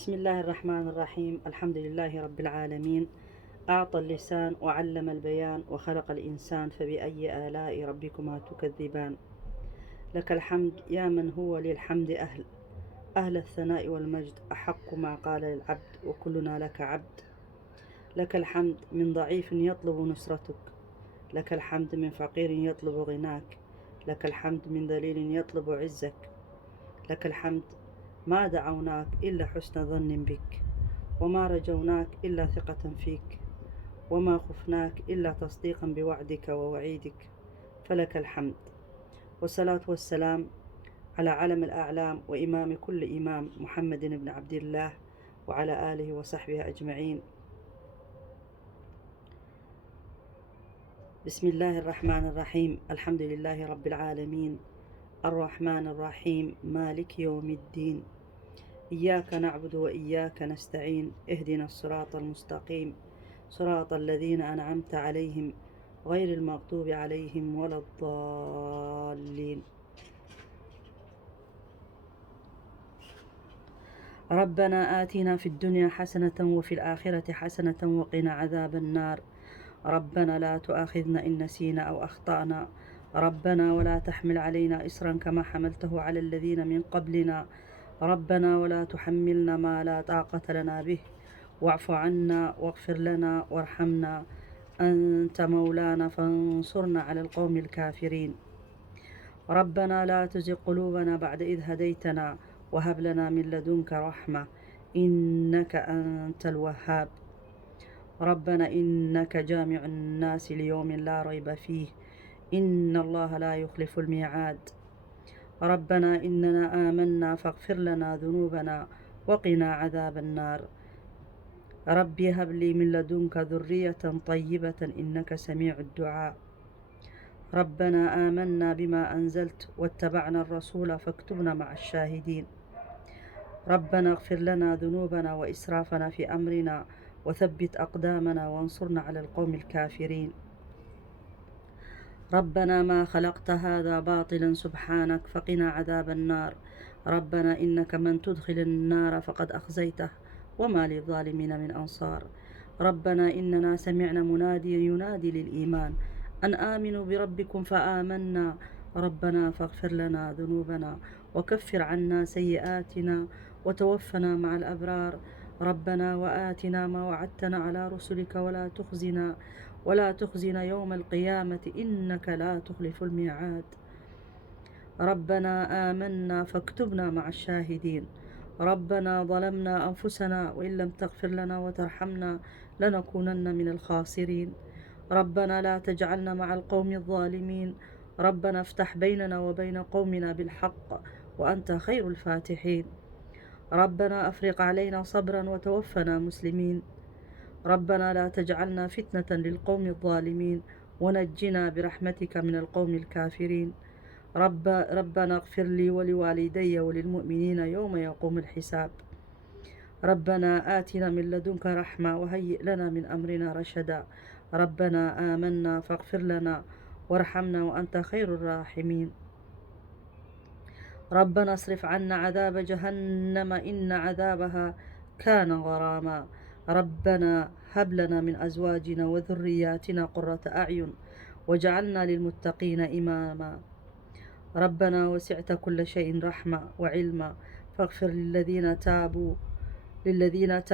بسم الله الرحمن الرحيم. الحمد لله رب العالمين. أعطى اللسان وعلم البيان وخلق الإنسان، فبأي آلاء ربكما تكذبان؟ لك الحمد يا من هو للحمد أهل الثناء والمجد، أحق ما قال للعبد وكلنا لك عبد. لك الحمد من ضعيف يطلب نصرتك، لك الحمد من فقير يطلب غناك، لك الحمد من ذليل يطلب عزك. لك الحمد ما دعوناك إلا حسن ظن بك، وما رجوناك إلا ثقة فيك، وما خفناك إلا تصديقا بوعدك ووعيدك، فلك الحمد. والصلاة والسلام على علم الأعلام وإمام كل إمام، محمد بن عبد الله، وعلى آله وصحبه أجمعين. بسم الله الرحمن الرحيم. الحمد لله رب العالمين، الرحمن الرحيم، مالك يوم الدين. إياك نعبد وإياك نستعين، اهدنا الصراط المستقيم، صراط الذين أنعمت عليهم غير المغضوب عليهم ولا الضالين. ربنا آتنا في الدنيا حسنة وفي الآخرة حسنة وقنا عذاب النار. ربنا لا تؤاخذنا إن نسينا أو أخطأنا. ربنا ولا تحمل علينا إصرا كما حملته على الذين من قبلنا. ربنا ولا تحملنا ما لا طاقة لنا به، واعف عنا واغفر لنا وارحمنا، أنت مولانا فانصرنا على القوم الكافرين. ربنا لا تزغ قلوبنا بعد إذ هديتنا، وهب لنا من لدنك رحمة، إنك أنت الوهاب. ربنا إنك جامع الناس ليوم لا ريب فيه، إن الله لا يخلف الميعاد. ربنا إننا آمنا فاغفر لنا ذنوبنا وقنا عذاب النار. ربي هب لي من لدنك ذرية طيبة إنك سميع الدعاء. ربنا آمنا بما أنزلت واتبعنا الرسول فاكتبنا مع الشاهدين. ربنا اغفر لنا ذنوبنا وإسرافنا في أمرنا وثبت أقدامنا وانصرنا على القوم الكافرين. ربنا ما خلقت هذا باطلا سبحانك فقنا عذاب النار. ربنا إنك من تدخل النار فقد أخزيته وما للظالمين من أنصار. ربنا إننا سمعنا مناديا ينادي للإيمان أن آمنوا بربكم فآمنا. ربنا فاغفر لنا ذنوبنا وكفر عنا سيئاتنا وتوفنا مع الأبرار. ربنا وآتنا ما وعدتنا على رسلك ولا تخزنا يوم القيامة إنك لا تخلف الميعاد. ربنا آمنا فاكتبنا مع الشاهدين. ربنا ظلمنا أنفسنا وإن لم تغفر لنا وترحمنا لنكونن من الخاسرين. ربنا لا تجعلنا مع القوم الظالمين. ربنا افتح بيننا وبين قومنا بالحق وأنت خير الفاتحين. ربنا أفرغ علينا صبرا وتوفنا مسلمين. ربنا لا تجعلنا فتنة للقوم الظالمين ونجنا برحمتك من القوم الكافرين. ربنا اغفر لي ولوالدي وللمؤمنين يوم يقوم الحساب. ربنا آتنا من لدنك رحمة وهيئ لنا من أمرنا رشدا. ربنا آمنا فاغفر لنا وارحمنا وأنت خير الراحمين. ربنا اصرف عنا عذاب جهنم إن عذابها كان غراما. ربنا هب لنا من أزواجنا وذرياتنا قرة أعين واجعلنا للمتقين إماما. ربنا وسعت كل شيء رحمة وعلما فاغفر للذين تابوا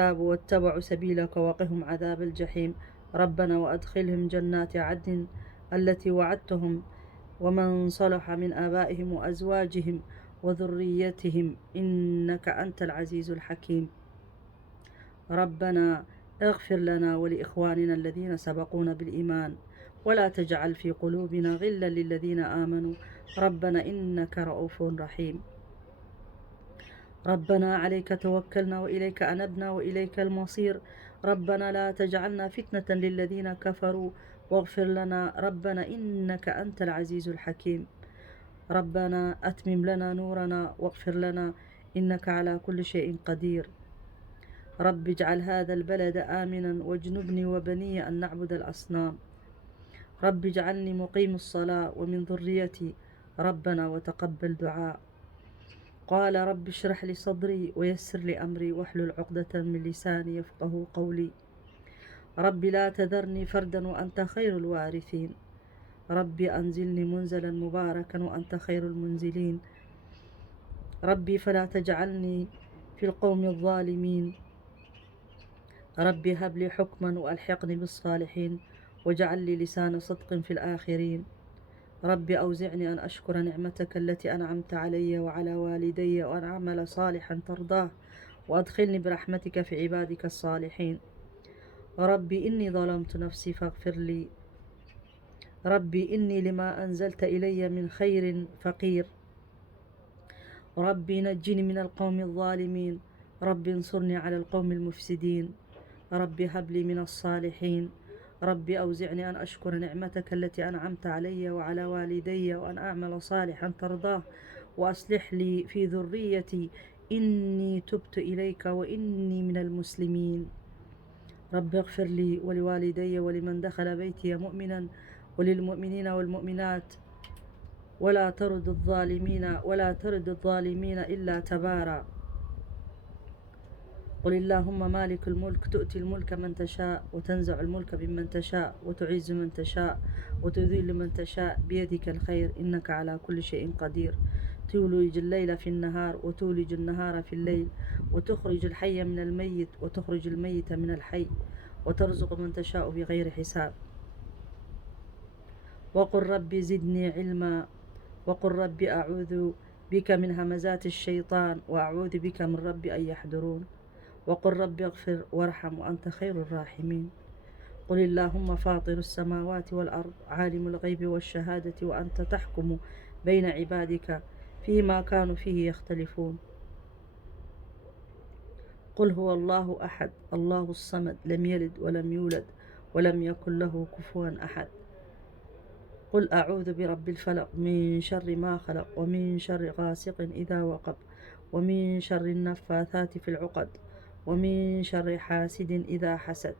واتبعوا سبيلك وقهم عذاب الجحيم. ربنا وأدخلهم جنات عدن التي وعدتهم ومن صلح من آبائهم وأزواجهم وذريتهم إنك أنت العزيز الحكيم. ربنا اغفر لنا ولإخواننا الذين سبقونا بالإيمان ولا تجعل في قلوبنا غلا للذين آمنوا ربنا إنك رؤوف رحيم. ربنا عليك توكلنا وإليك أنبنا وإليك المصير. ربنا لا تجعلنا فتنة للذين كفروا واغفر لنا ربنا إنك أنت العزيز الحكيم. ربنا أتمم لنا نورنا واغفر لنا إنك على كل شيء قدير. رب اجعل هذا البلد آمنا واجنبني وبني أن نعبد الأصنام. رب اجعلني مقيم الصلاة ومن ذريتي ربنا وتقبل دعاء. قال رب اشرح لي صدري ويسر لي أمري واحلل عقدة من لساني يفقه قولي. رب لا تذرني فردا وأنت خير الوارثين. ربي أنزلني منزلا مباركا وأنت خير المنزلين. ربي فلا تجعلني في القوم الظالمين. ربي هب لي حكما وألحقني بالصالحين واجعل لي لسان صدق في الآخرين. ربي أوزعني أن أشكر نعمتك التي أنعمت علي وعلى والدي وأن أعمل صالحا ترضاه وأدخلني برحمتك في عبادك الصالحين. ربي إني ظلمت نفسي فاغفر لي. ربي إني لما أنزلت إلي من خير فقير. ربي نجني من القوم الظالمين. ربي انصرني على القوم المفسدين. ربي هب لي من الصالحين. ربي أوزعني أن أشكر نعمتك التي أنعمت علي وعلى والدي وأن أعمل صالحا ترضاه وأصلح لي في ذريتي إني تبت إليك وإني من المسلمين. رب اغفر لي ولوالدي ولمن دخل بيتي مؤمنا وللمؤمنين والمؤمنات ولا ترد الظالمين إلا تبارا. قل اللهم مالك الملك تؤتي الملك من تشاء وتنزع الملك ممن تشاء وتعز من تشاء وتذل من تشاء بيدك الخير إنك على كل شيء قدير. تولج الليل في النهار وتولج النهار في الليل وتخرج الحي من الميت وتخرج الميت من الحي وترزق من تشاء بغير حساب. وقل ربي زدني علما. وقل ربي أعوذ بك من همزات الشيطان وأعوذ بك من ربي أن يحضرون. وقل رب اغفر وارحم وأنت خير الراحمين. قل اللهم فاطر السماوات والأرض عالم الغيب والشهادة وأنت تحكم بين عبادك فيما كانوا فيه يختلفون. قل هو الله أحد الله الصمد لم يلد ولم يولد ولم يكن له كفوا أحد. قل أعوذ برب الفلق من شر ما خلق ومن شر غاسق إذا وقب ومن شر النفاثات في العقد ومن شر حاسد إذا حسد.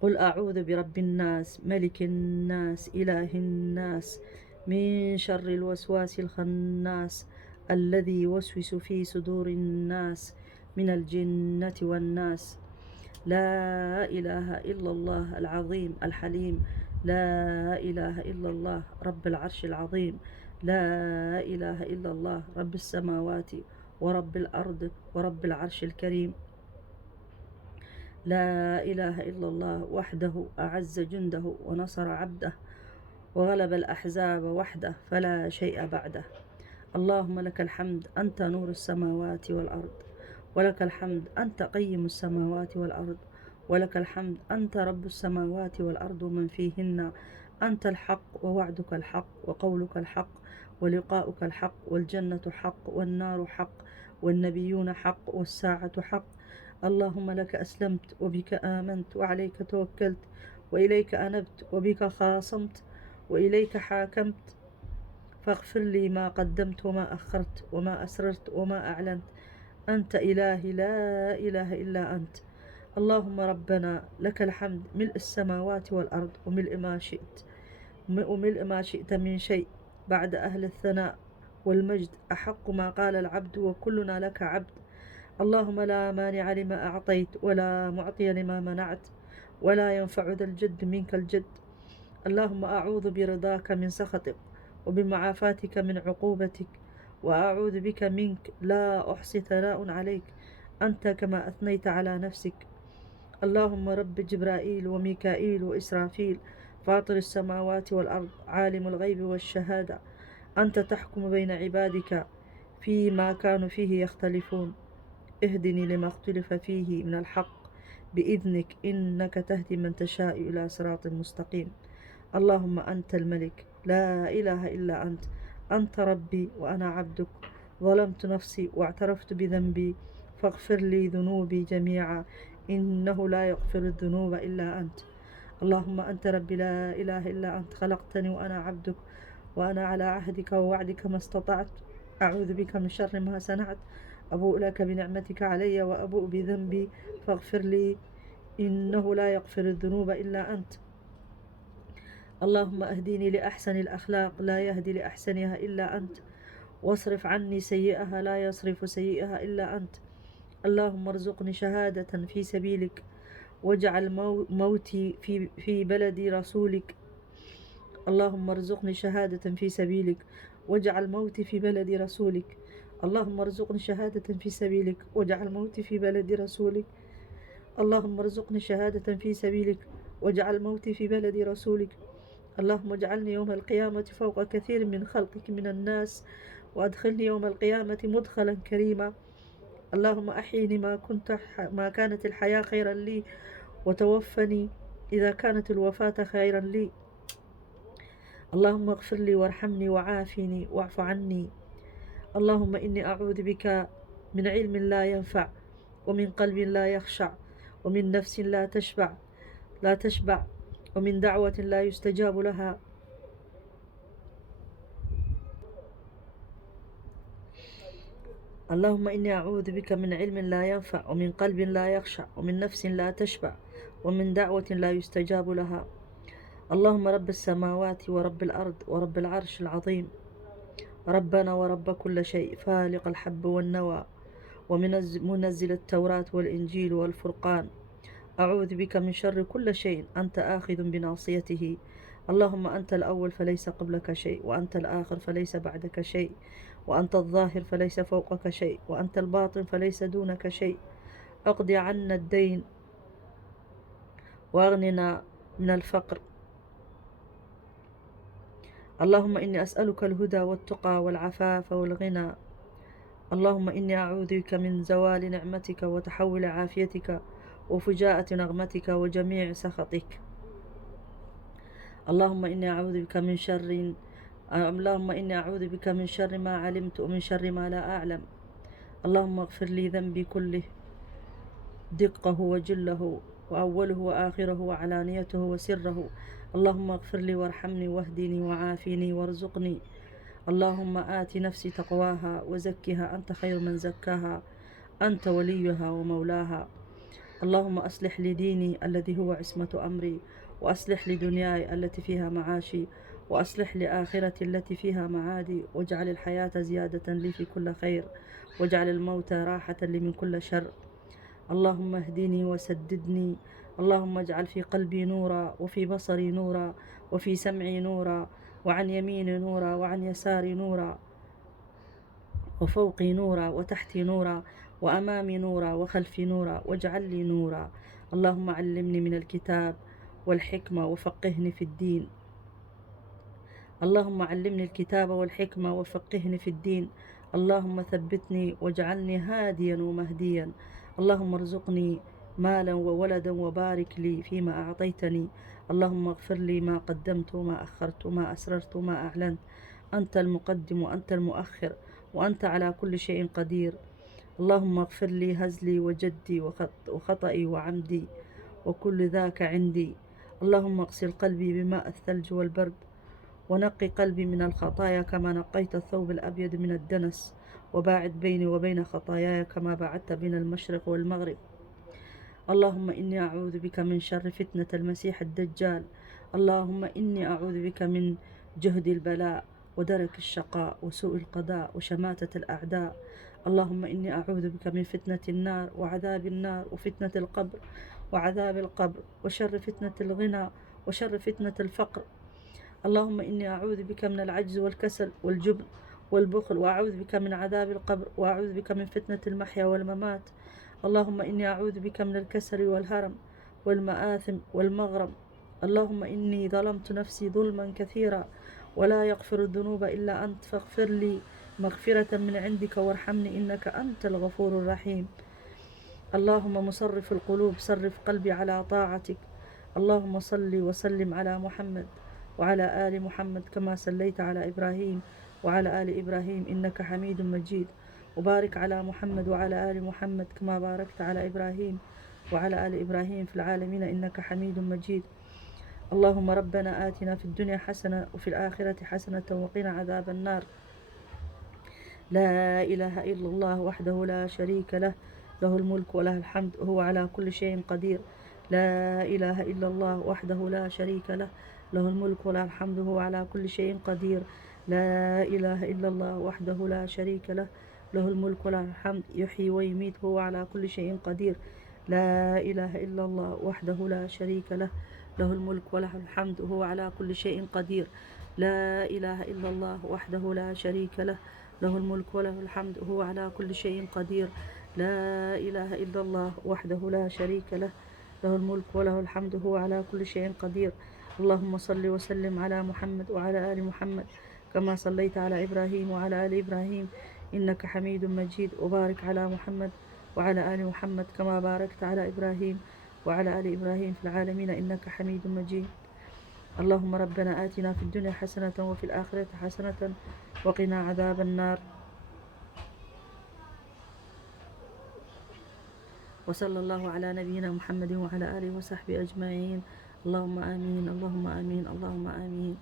قل أعوذ برب الناس ملك الناس إله الناس من شر الوسواس الخناس الذي يوسوس في صدور الناس من الجنة والناس. لا إله إلا الله العظيم الحليم. لا إله إلا الله رب العرش العظيم. لا إله إلا الله رب السماوات ورب الأرض ورب العرش الكريم. لا إله إلا الله وحده أعز جنده ونصر عبده وغلب الأحزاب وحده فلا شيء بعده. اللهم لك الحمد أنت نور السماوات والأرض ولك الحمد أنت قيم السماوات والأرض ولك الحمد أنت رب السماوات والأرض ومن فيهن. أنت الحق ووعدك الحق وقولك الحق ولقاؤك الحق والجنة حق والنار حق والنبيون حق والساعة حق. اللهم لك أسلمت وبك آمنت وعليك توكلت وإليك أنبت وبك خاصمت وإليك حاكمت. فاغفر لي ما قدمت وما أخرت وما أسررت وما أعلنت. أنت إلهي لا إله إلا أنت. اللهم ربنا لك الحمد ملء السماوات والأرض وملء ما شئت من شيء بعد أهل الثناء والمجد أحق ما قال العبد وكلنا لك عبد. اللهم لا مانع لما أعطيت ولا معطي لما منعت ولا ينفع ذا الجد منك الجد. اللهم أعوذ برضاك من سخطك وبمعافاتك من عقوبتك وأعوذ بك منك لا أحصي ثناء عليك أنت كما أثنيت على نفسك. اللهم رب جبرائيل وميكائيل وإسرافيل فاطر السماوات والأرض عالم الغيب والشهادة أنت تحكم بين عبادك فيما كانوا فيه يختلفون. اهدني لما اختلف فيه من الحق بإذنك إنك تهدي من تشاء إلى صراط مستقيم. اللهم أنت الملك لا إله إلا أنت. أنت ربي وأنا عبدك ظلمت نفسي واعترفت بذنبي فاغفر لي ذنوبي جميعا إنه لا يغفر الذنوب إلا أنت. اللهم أنت ربي لا إله إلا أنت خلقتني وأنا عبدك وأنا على عهدك ووعدك ما استطعت. أعوذ بك من شر ما صنعت. أبوء لك بنعمتك علي وأبوء بذنبي فاغفر لي إنه لا يغفر الذنوب إلا أنت. اللهم أهديني لأحسن الأخلاق لا يهدي لأحسنها إلا أنت واصرف عني سيئها لا يصرف سيئها إلا أنت. اللهم ارزقني شهادة في سبيلك، واجعل موتي في بلد رسولك. اللهم ارزقني شهادة في سبيلك، واجعل موتي في بلد رسولك. اللهم ارزقني شهادة في سبيلك، واجعل موتي في بلد رسولك. اللهم ارزقني شهادة في سبيلك، واجعل موتي في بلد رسولك. اللهم اجعلني يوم القيامة فوق كثير من خلقك من الناس، وأدخلني يوم القيامة مدخلا كريما. اللهم أحيني ما كانت الحياة خيرا لي، وتوفني إذا كانت الوفاة خيرا لي. اللهم اغفر لي وارحمني وعافني واعف عني. اللهم إني أعوذ بك من علم لا ينفع، ومن قلب لا يخشع، ومن نفس لا تشبع، ومن دعوة لا يستجاب لها. اللهم إني أعوذ بك من علم لا ينفع، ومن قلب لا يخشع، ومن نفس لا تشبع، ومن دعوة لا يستجاب لها. اللهم رب السماوات ورب الأرض ورب العرش العظيم، ربنا ورب كل شيء، فالق الحب والنوى، ومنزل التوراة والإنجيل والفرقان، أعوذ بك من شر كل شيء أنت آخذ بناصيته. اللهم أنت الأول فليس قبلك شيء، وأنت الآخر فليس بعدك شيء، وأنت الظاهر فليس فوقك شيء، وأنت الباطن فليس دونك شيء. اقض عنا الدين واغننا من الفقر. اللهم إني أسألك الهدى والتقى والعفاف والغنى. اللهم إني أعوذ بك من زوال نعمتك وتحول عافيتك وفجاءة نغمتك وجميع سخطك. اللهم إني أعوذ بك من شر ما علمت ومن شر ما لا أعلم. اللهم اغفر لي ذنبي كله، دقه وجله، وأوله وآخره وعلانيته وسره. اللهم اغفر لي وارحمني واهدني وعافني وارزقني. اللهم آت نفسي تقواها وزكها، أنت خير من زكاها، أنت وليها ومولاها. اللهم أصلح لي ديني الذي هو عصمة أمري، وأصلح لي دنياي التي فيها معاشي، وأصلح لي آخرتي التي فيها معادي، واجعل الحياة زيادة لي في كل خير، واجعل الموت راحة لي من كل شر. اللهم اهدني وسددني. اللهم اجعل في قلبي نورا، وفي بصري نورا، وفي سمعي نورا، وعن يميني نورا، وعن يساري نورا، وفوقي نورا، وتحتي نورا، وأمامي نورا، وخلفي نورا، واجعل لي نورا. اللهم علمني من الكتاب والحكمة وفقهني في الدين. اللهم علمني الكتاب والحكمة وفقهني في الدين. اللهم ثبتني واجعلني هاديا ومهديا. اللهم ارزقني مالا وولدا وبارك لي فيما أعطيتني. اللهم اغفر لي ما قدمت وما أخرت وما أسررت وما أعلنت. أنت المقدم وأنت المؤخر، وأنت على كل شيء قدير. اللهم اغفر لي هزلي وجدي وخطئي وعمدي، وكل ذاك عندي. اللهم اغسل قلبي بماء الثلج والبرد، ونقي قلبي من الخطايا كما نقيت الثوب الأبيض من الدنس، وباعد بيني وبين خطاياي كما باعدت بين المشرق والمغرب. اللهم إني أعوذ بك من شر فتنة المسيح الدجال. اللهم إني أعوذ بك من جهد البلاء ودرك الشقاء وسوء القضاء وشماتة الأعداء. اللهم إني أعوذ بك من فتنة النار وعذاب النار، وفتنة القبر وعذاب القبر، وشر فتنة الغنى وشر فتنة الفقر. اللهم إني أعوذ بك من العجز والكسل والجبن والبخل، وأعوذ بك من عذاب القبر، وأعوذ بك من فتنة المحيا والممات. اللهم إني أعوذ بك من الكسل والهرم والمآثم والمغرم. اللهم إني ظلمت نفسي ظلما كثيرا، ولا يغفر الذنوب إلا أنت، فاغفر لي مغفرة من عندك وارحمني، إنك أنت الغفور الرحيم. اللهم مصرف القلوب صرف قلبي على طاعتك. اللهم صل وسلم على محمد وعلى آل محمد كما صليت على إبراهيم وعلى آل إبراهيم إنك حميد مجيد، وبارك على محمد وعلى آل محمد كما باركت على إبراهيم وعلى آل إبراهيم في العالمين إنك حميد مجيد. اللهم ربنا آتنا في الدنيا حسنة وفي الآخرة حسنة وقنا عذاب النار. لا إله إلا الله وحده لا شريك له، له الملك وله الحمد وهو على كل شيء قدير. لا إله إلا الله وحده لا شريك له، له الملك وله الحمد وهو على كل شيء قدير. لا إله إلا الله وحده لا شريك له، له الملك وله الحمد يحيي ويميت وهو على كل شيء قدير. لا إله إلا الله وحده لا شريك له، له الملك وله الحمد وهو على كل شيء قدير. لا إله إلا الله وحده لا شريك له، له الملك وله الحمد وهو على كل شيء قدير. لا إله إلا الله وحده لا شريك له، له الملك وله الحمد وهو على كل شيء قدير. اللهم صل وسلم على محمد وعلى آل محمد كما صليت على إبراهيم وعلى آل إبراهيم إنك حميد مجيد، وبارك على محمد وعلى آل محمد كما باركت على إبراهيم وعلى آل إبراهيم في العالمين إنك حميد مجيد. اللهم ربنا آتنا في الدنيا حسنة وفي الآخرة حسنة وقنا عذاب النار. وصلى الله على نبينا محمد وعلى آله وصحبه أجمعين. اللهم آمين، اللهم آمين، اللهم آمين.